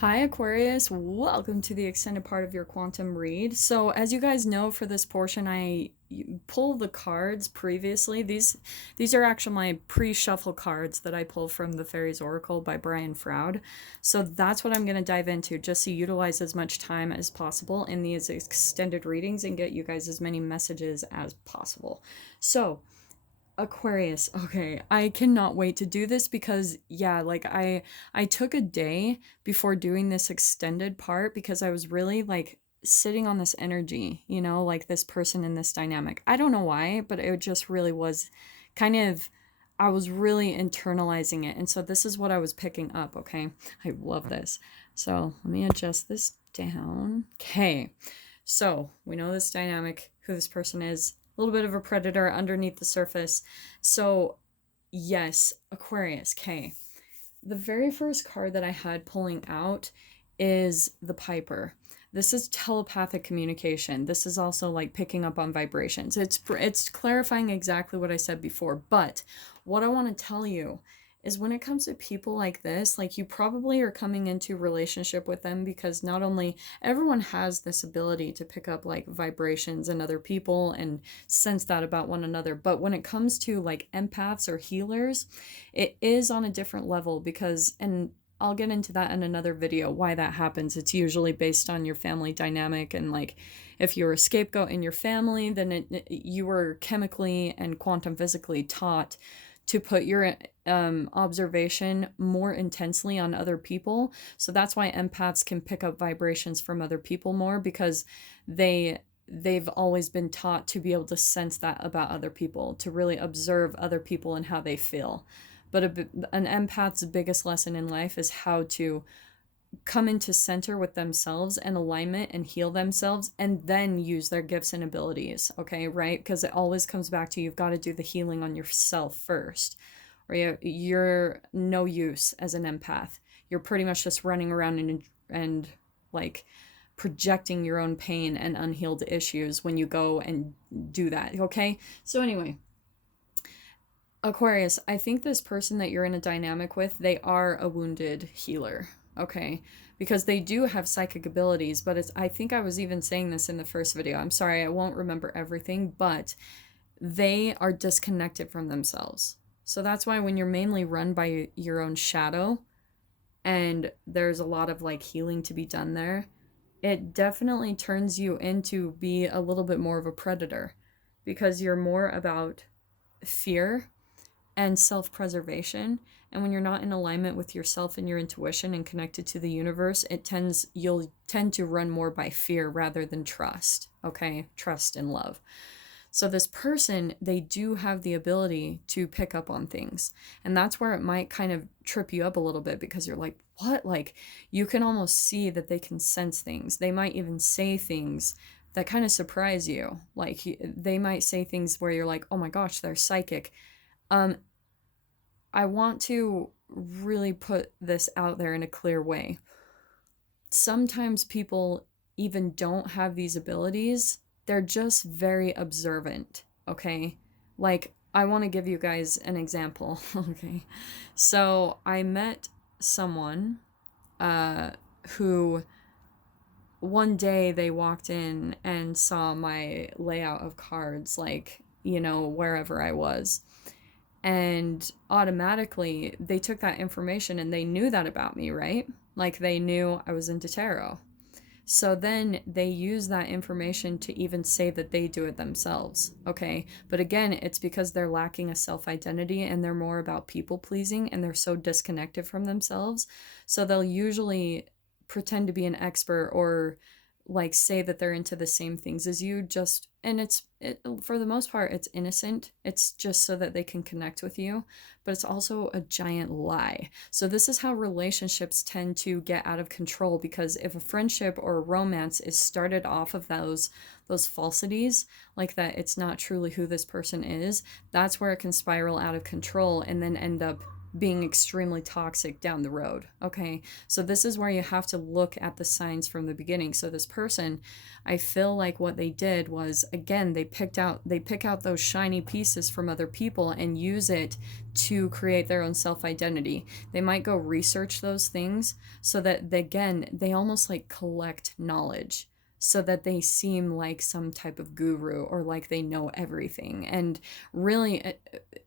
Hi Aquarius, welcome to the extended part of your quantum read. So as you guys know, for this portion I pull the cards previously. These are actually my pre-shuffle cards that I pull from the Fairies Oracle by Brian Froud. So that's what I'm going to dive into, just to utilize as much time as possible in these extended readings and get you guys as many messages as possible. So Aquarius. Okay, I cannot wait to do this because yeah, I took a day before doing this extended part because I was really like sitting on this energy, like this person in this dynamic. I don't know why, but it just really was kind of I was really internalizing it. And so this is what I was picking up, okay? I love this. So, let me adjust this down. Okay. So, we know this dynamic, who this person is, a little bit of a predator underneath the surface. So, yes, Aquarius. Okay. The very first card that I had pulling out is the Piper. This is telepathic communication. This is also like picking up on vibrations. It's clarifying exactly what I said before, but what I want to tell you is when it comes to people like this, like you probably are coming into relationship with them because not only everyone has this ability to pick up like vibrations in other people and sense that about one another, but when it comes to like empaths or healers, it is on a different level because, and I'll get into that in another video why that happens. It's usually based on your family dynamic, and like if you're a scapegoat in your family, then you were chemically and quantum physically taught to put your observation more intensely on other people. So that's why empaths can pick up vibrations from other people more, because they've always been taught to be able to sense that about other people, to really observe other people and how they feel. But an empath's biggest lesson in life is how to come into center with themselves and alignment and heal themselves and then use their gifts and abilities. Okay, right? Because it always comes back to you've got to do the healing on yourself first, or you're no use as an empath. You're pretty much just running around and like projecting your own pain and unhealed issues when you go and do that. Okay, so anyway, Aquarius, I think this person that you're in a dynamic with, they are a wounded healer, okay? Because they do have psychic abilities, but I think I was even saying this in the first video. I'm sorry, I won't remember everything, but they are disconnected from themselves. So that's why when you're mainly run by your own shadow and there's a lot of like healing to be done there, it definitely turns you into be a little bit more of a predator because you're more about fear and self-preservation. And when you're not in alignment with yourself and your intuition and connected to the universe, you'll tend to run more by fear rather than trust. Okay, trust and love. So this person, they do have the ability to pick up on things, and that's where it might kind of trip you up a little bit, because you're like, what? Like, you can almost see that they can sense things. They might even say things that kind of surprise you. Like, they might say things where you're like, oh my gosh, they're psychic. um I want to really put this out there in a clear way. Sometimes people even don't have these abilities, they're just very observant, okay? Like, I want to give you guys an example, okay? So, I met someone uh, who one day they walked in and saw my layout of cards, like, wherever I was, and automatically they took that information and they knew that about me, right? Like, they knew I was into tarot. So then they use that information to even say that they do it themselves, okay? But again, it's because they're lacking a self identity and they're more about people pleasing and they're so disconnected from themselves. So they'll usually pretend to be an expert or like say that they're into the same things as you, just, and for the most part it's innocent. It's just so that they can connect with you, but it's also a giant lie. So this is how relationships tend to get out of control, because if a friendship or a romance is started off of those falsities, like that it's not truly who this person is, that's where it can spiral out of control and then end up being extremely toxic down the road. Okay, so this is where you have to look at the signs from the beginning. So this person, I feel like what they did was, again, they pick out those shiny pieces from other people and use it to create their own self-identity. They might go research those things so that they almost like collect knowledge, so that they seem like some type of guru or like they know everything. And really,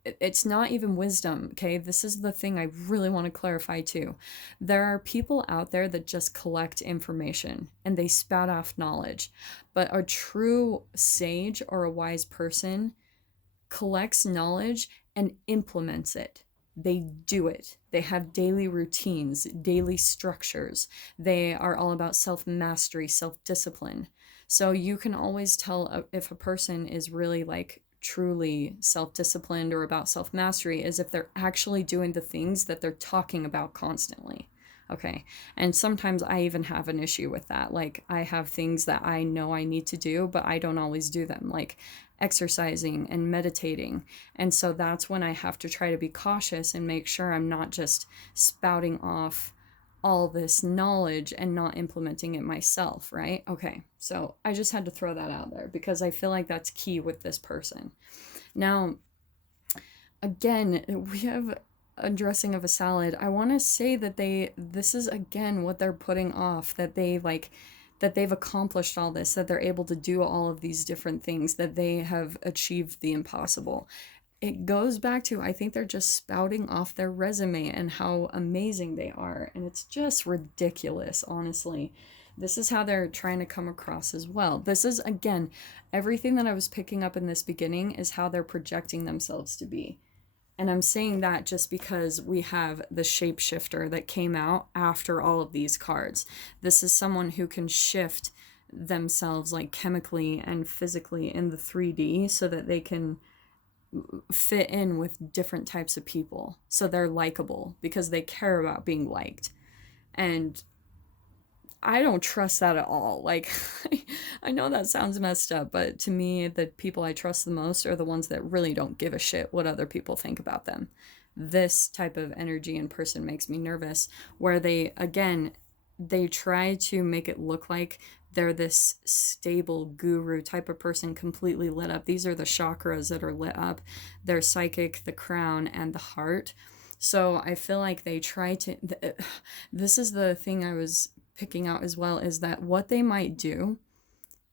it's not even wisdom, okay? This is the thing I really want to clarify too. There are people out there that just collect information and they spout off knowledge. But a true sage or a wise person collects knowledge and implements it. They do it. They have daily routines, daily structures. They are all about self mastery, self discipline. So you can always tell if a person is really like truly self disciplined or about self mastery is if they're actually doing the things that they're talking about constantly. Okay. And sometimes I even have an issue with that. Like, I have things that I know I need to do, but I don't always do them, like exercising and meditating. And so that's when I have to try to be cautious and make sure I'm not just spouting off all this knowledge and not implementing it myself, right? Okay. So I just had to throw that out there because I feel like that's key with this person. Now, again, we have a dressing of a salad. I want to say that this is again what they're putting off, that they've accomplished all this, that they're able to do all of these different things, that they have achieved the impossible. It goes back to, I think they're just spouting off their resume and how amazing they are, and it's just ridiculous, honestly. This is how they're trying to come across as well. This is, again, everything that I was picking up in this beginning is how they're projecting themselves to be. And I'm saying that just because we have the shapeshifter that came out after all of these cards. This is someone who can shift themselves like chemically and physically in the 3D so that they can fit in with different types of people. So they're likable because they care about being liked. And I don't trust that at all. Like, I know that sounds messed up, but to me, the people I trust the most are the ones that really don't give a shit what other people think about them. This type of energy and person makes me nervous, where they try to make it look like they're this stable guru type of person, completely lit up. These are the chakras that are lit up. They're psychic, the crown, and the heart. So I feel like they try to... This is the thing I was picking out as well, is that what they might do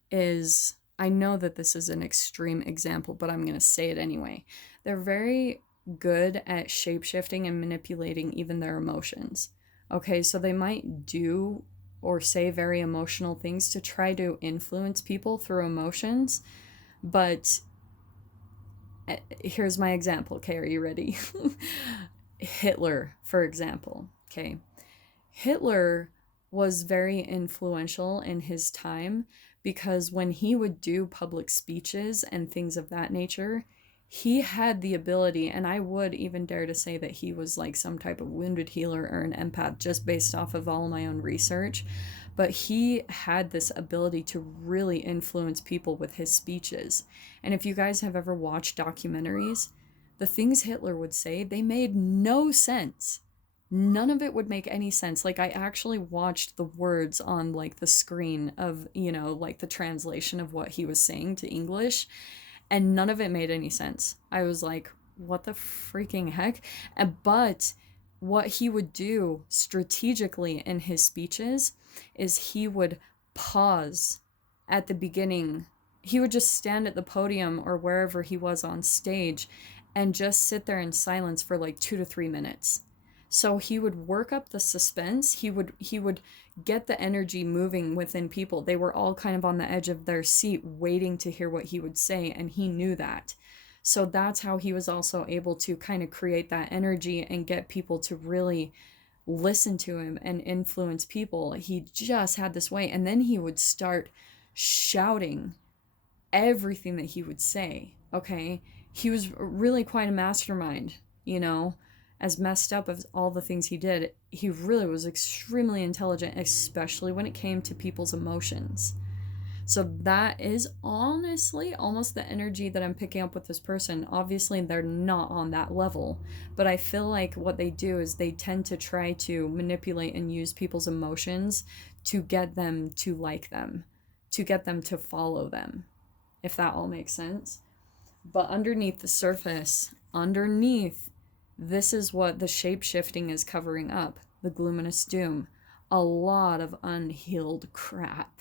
is, I know that this is an extreme example, but I'm going to say it anyway. They're very good at shapeshifting and manipulating even their emotions. Okay, so they might do or say very emotional things to try to influence people through emotions, but here's my example. Okay, are you ready? Hitler, for example. Okay, Hitler was very influential in his time because when he would do public speeches and things of that nature, he had the ability, and I would even dare to say that he was like some type of wounded healer or an empath just based off of all my own research, but he had this ability to really influence people with his speeches. And if you guys have ever watched documentaries, the things Hitler would say, they made no sense. None of it would make any sense. Like, I actually watched the words on like the screen of, like the translation of what he was saying to English, and none of it made any sense. I was like, what the freaking heck? But what he would do strategically in his speeches is he would pause at the beginning. He would just stand at the podium or wherever he was on stage and just sit there in silence for like 2 to 3 minutes. So he would work up the suspense. He would get the energy moving within people. They were all kind of on the edge of their seat waiting to hear what he would say, and he knew that. So that's how he was also able to kind of create that energy and get people to really listen to him and influence people. He just had this way, and then he would start shouting everything that he would say. Okay, he was really quite a mastermind, as messed up as all the things he did. He really was extremely intelligent, especially when it came to people's emotions. So that is honestly almost the energy that I'm picking up with this person. Obviously, they're not on that level, but I feel like what they do is they tend to try to manipulate and use people's emotions to get them to like them, to get them to follow them, if that all makes sense. But underneath the surface, underneath, this is what the shape shifting is covering up, the gloomous doom. A lot of unhealed crap.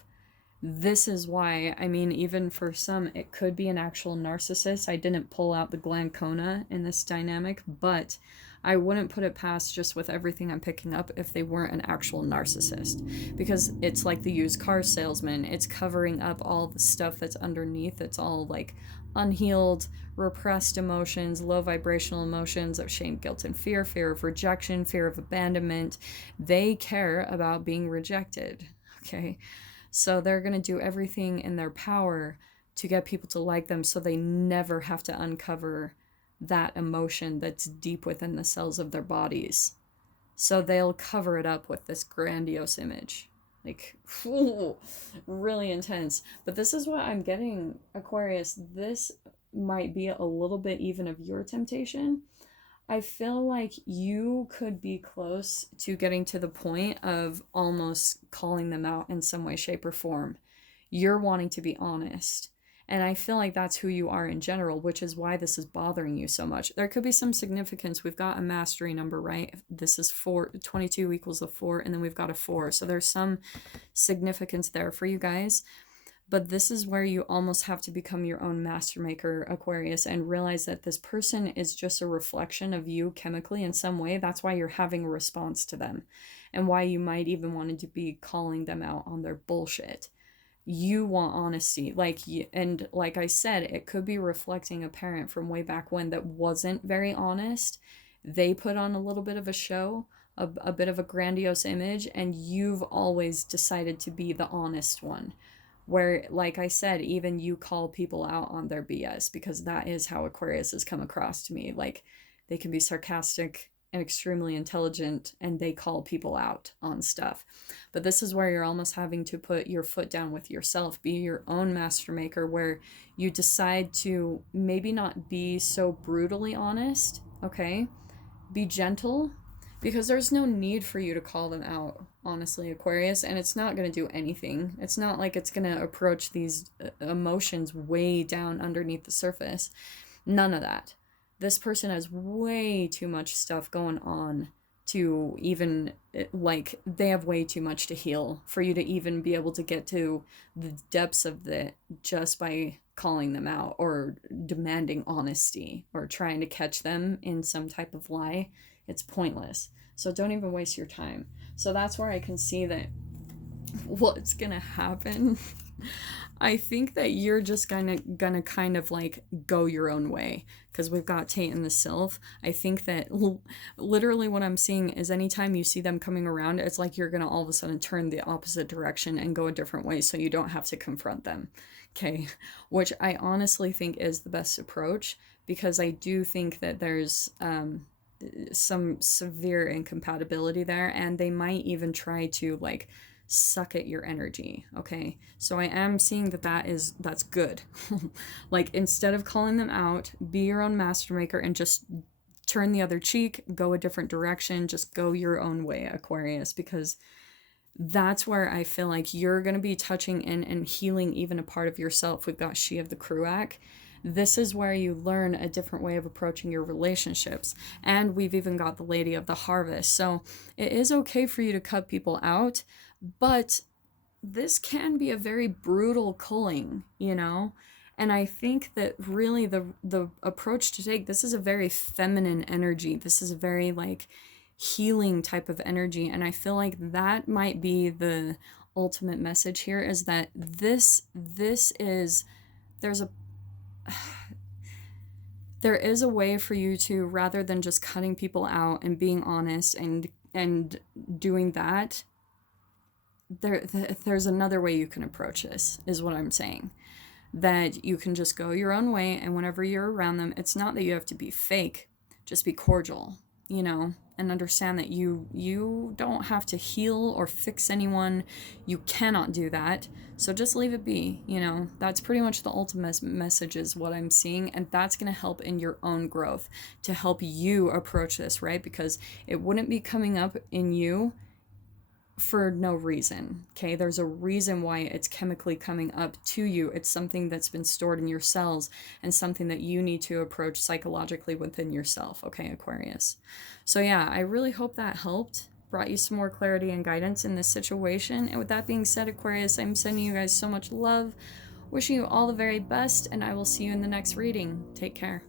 This is why, I mean, even for some, it could be an actual narcissist. I didn't pull out the glancona in this dynamic, but I wouldn't put it past, just with everything I'm picking up, if they weren't an actual narcissist. Because it's like the used car salesman. It's covering up all the stuff that's underneath. It's all like unhealed, repressed emotions, low vibrational emotions of shame, guilt, and fear, fear of rejection, fear of abandonment. They care about being rejected. Okay. So they're going to do everything in their power to get people to like them, so they never have to uncover that emotion that's deep within the cells of their bodies. So they'll cover it up with this grandiose image. Like, ooh, really intense. But this is what I'm getting, Aquarius. This might be a little bit even of your temptation. I feel like you could be close to getting to the point of almost calling them out in some way, shape, or form. You're wanting to be honest. And I feel like that's who you are in general, which is why this is bothering you so much. There could be some significance. We've got a mastery number, right? This is 4, 22 equals a 4, and then we've got a 4. So there's some significance there for you guys. But this is where you almost have to become your own master maker, Aquarius, and realize that this person is just a reflection of you chemically in some way. That's why you're having a response to them, and why you might even want to be calling them out on their bullshit. You want honesty. And like I said, it could be reflecting a parent from way back when that wasn't very honest. They put on a little bit of a show, a bit of a grandiose image, and you've always decided to be the honest one, where, like I said, even you call people out on their BS, because that is how Aquarius has come across to me. Like, they can be sarcastic and extremely intelligent, and they call people out on stuff. But this is where you're almost having to put your foot down with yourself, be your own master maker, where you decide to maybe not be so brutally honest, okay? Be gentle, because there's no need for you to call them out, honestly, Aquarius, and it's not going to do anything. It's not like it's going to approach these emotions way down underneath the surface. None of that. This person has way too much stuff going on to even, like, they have way too much to heal for you to even be able to get to the depths of it just by calling them out or demanding honesty or trying to catch them in some type of lie. It's pointless. So don't even waste your time. So that's where I can see that what's gonna happen. I think that you're just gonna kind of like go your own way, because we've got Tate and the Sylph. I think that literally what I'm seeing is anytime you see them coming around, it's like you're gonna all of a sudden turn the opposite direction and go a different way, so you don't have to confront them. Okay, which I honestly think is the best approach, because I do think that there's some severe incompatibility there, and they might even try to like suck at your energy. Okay, so I am seeing that's good. Like, instead of calling them out, be your own master maker and just turn the other cheek, go a different direction, just go your own way, Aquarius, because that's where I feel like you're going to be touching in and healing even a part of yourself. We've got She of the Kruak. This is where you learn a different way of approaching your relationships. And we've even got the Lady of the Harvest. So it is okay for you to cut people out, but this can be a very brutal culling, you know? And I think that really the approach to take, this is a very feminine energy. This is a very like healing type of energy. And I feel like that might be the ultimate message here, is that this is, there is a way for you to, rather than just cutting people out and being honest and doing that, there's another way you can approach this, is what I'm saying. That you can just go your own way, and whenever you're around them, it's not that you have to be fake, just be cordial, you know? and understand that you don't have to heal or fix anyone. You cannot do that. So just leave it be, you know. That's pretty much the ultimate message is what I'm seeing, and that's going to help in your own growth to help you approach this, right? Because it wouldn't be coming up in you for no reason. Okay, there's a reason why it's chemically coming up to you. It's something that's been stored in your cells and something that you need to approach psychologically within yourself. Okay, Aquarius. So yeah, I really hope that helped, brought you some more clarity and guidance in this situation. And with that being said, Aquarius, I'm sending you guys so much love, wishing you all the very best, and I will see you in the next reading. Take care.